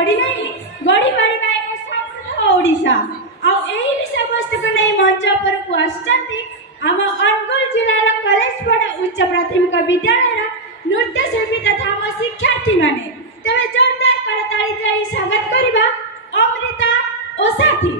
पड़िले ही गढ़ी Paribas एक समृद्ध ओडिशा आ एही विषय वस्तु को नहीं मंच पर को आछंती आम अनुगुल जिलार कॉलेज पढ़ा उच्च प्राथमिक विद्यालय नृत्य शिल्पी तथा आम शिक्षार्थी माने तेरे जोरदार करताली दे स्वागत करिबा अमृता ओ साथी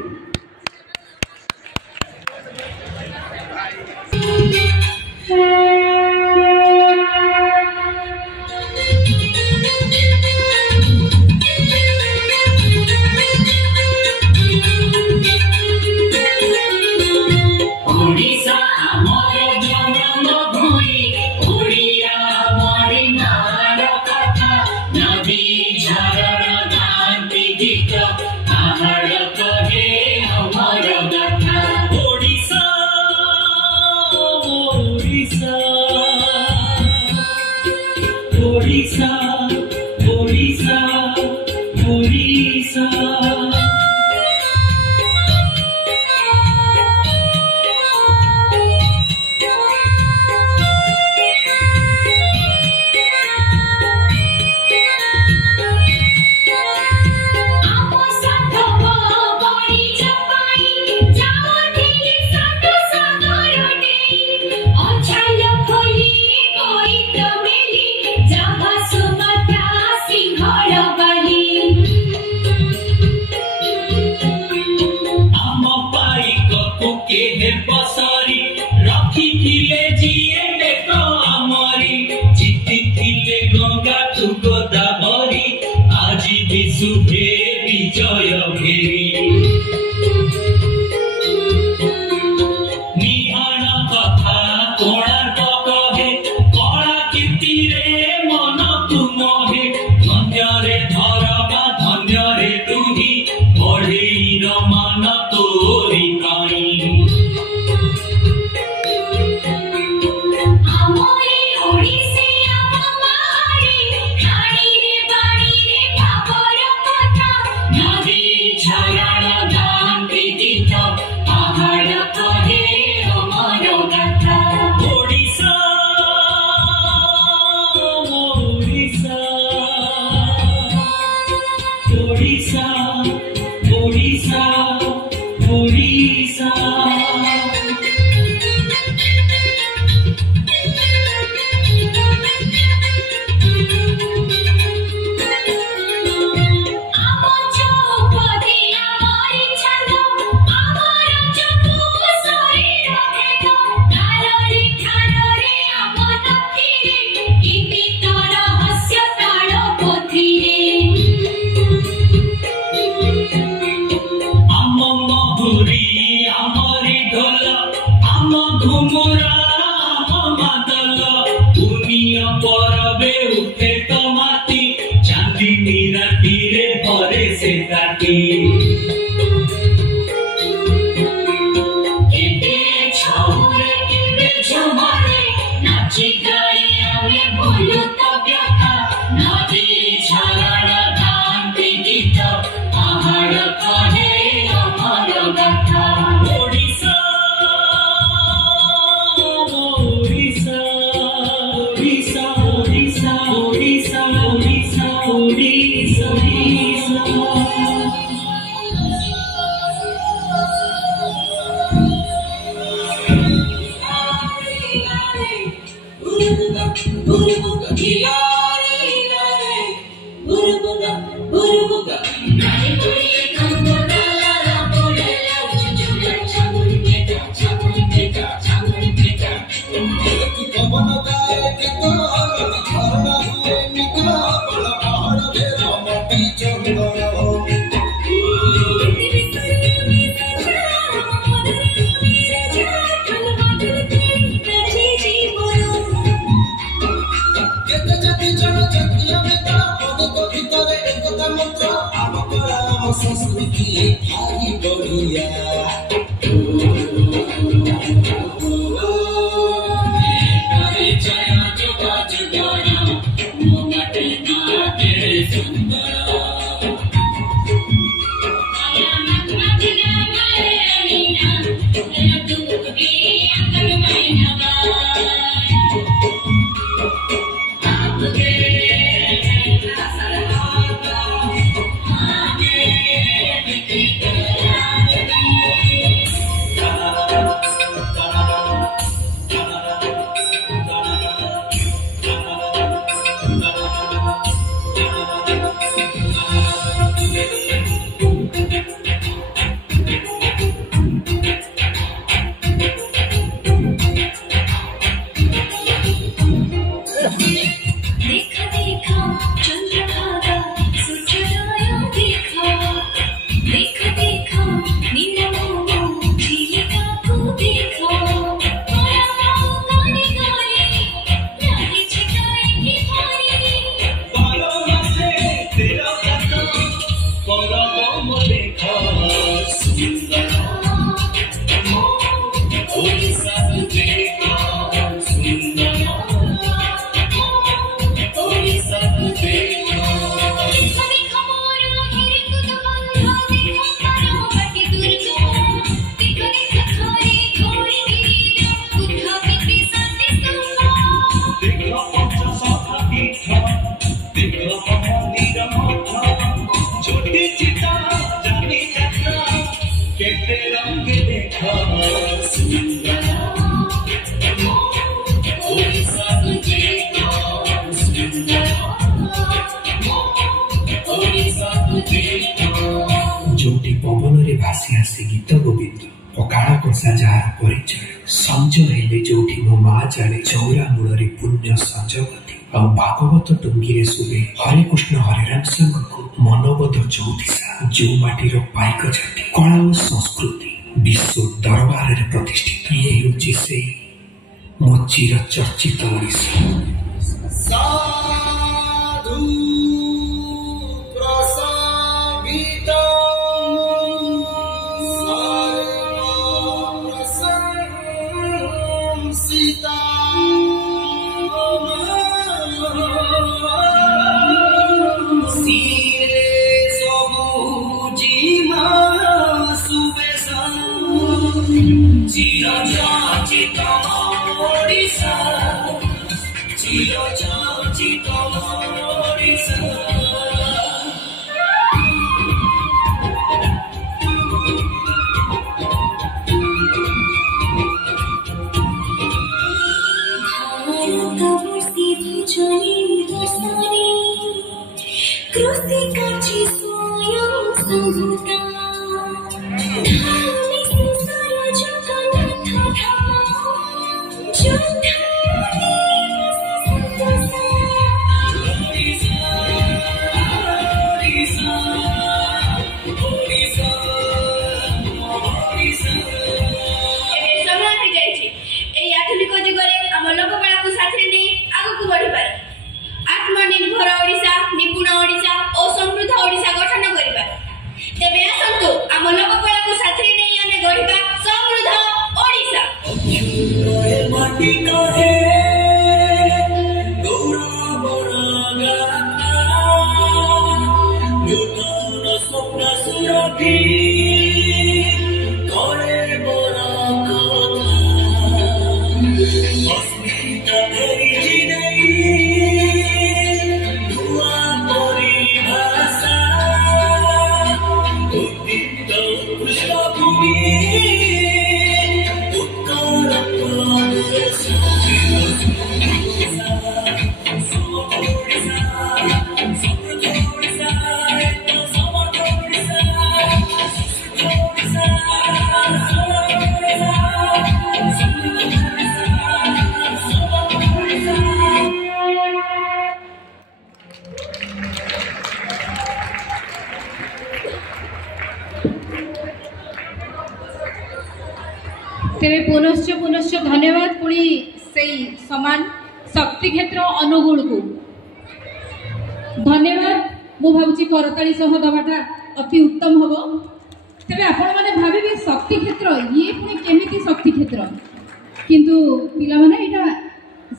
ଆସେ ଗୀତ ଗୋବିନ୍ଦ ପଖାଳ କଂସା ଯାହାର ପରିଚୟ ସଞ୍ଜ ହେଲେ ଯୋଉଠି ମୋ ମା ଜାଳେ ଚଉରା ମୂଳରେ ପୁଣ୍ୟ ସଞ୍ଜଗତି ଆଉ ଭାଗବତ ଟୁଙ୍ଗିରେ ଶୁଭେ ହରେ କୃଷ୍ଣ ହରିରାମ ସାଙ୍ଗକୁ ମନବୋଧ ଚଉଦିଶା ଯୋଉ ମାଟିର ପାଇକ ଜାତି କଳା ଓ ସଂସ୍କୃତି ବିଶ୍ୱ ଦରବାରରେ ପ୍ରତିଷ୍ଠିତ ଇଏ ହେଉଛି ସେଇ ମୋ ଚିର ଚର୍ଚ୍ଚିତ ଓଡ଼ିଶା। तेरे पुनश्च पुनश्च धन्यवाद पुणी से समान शक्ति क्षेत्र अनुगुण को धन्यवाद मु भावुची करताली सह दबाटा अति उत्तम हम तेरे आपण मैंने भावे शक्ति क्षेत्र ये पुणी केमिति शक्ति क्षेत्र किंतु पिला माने एटा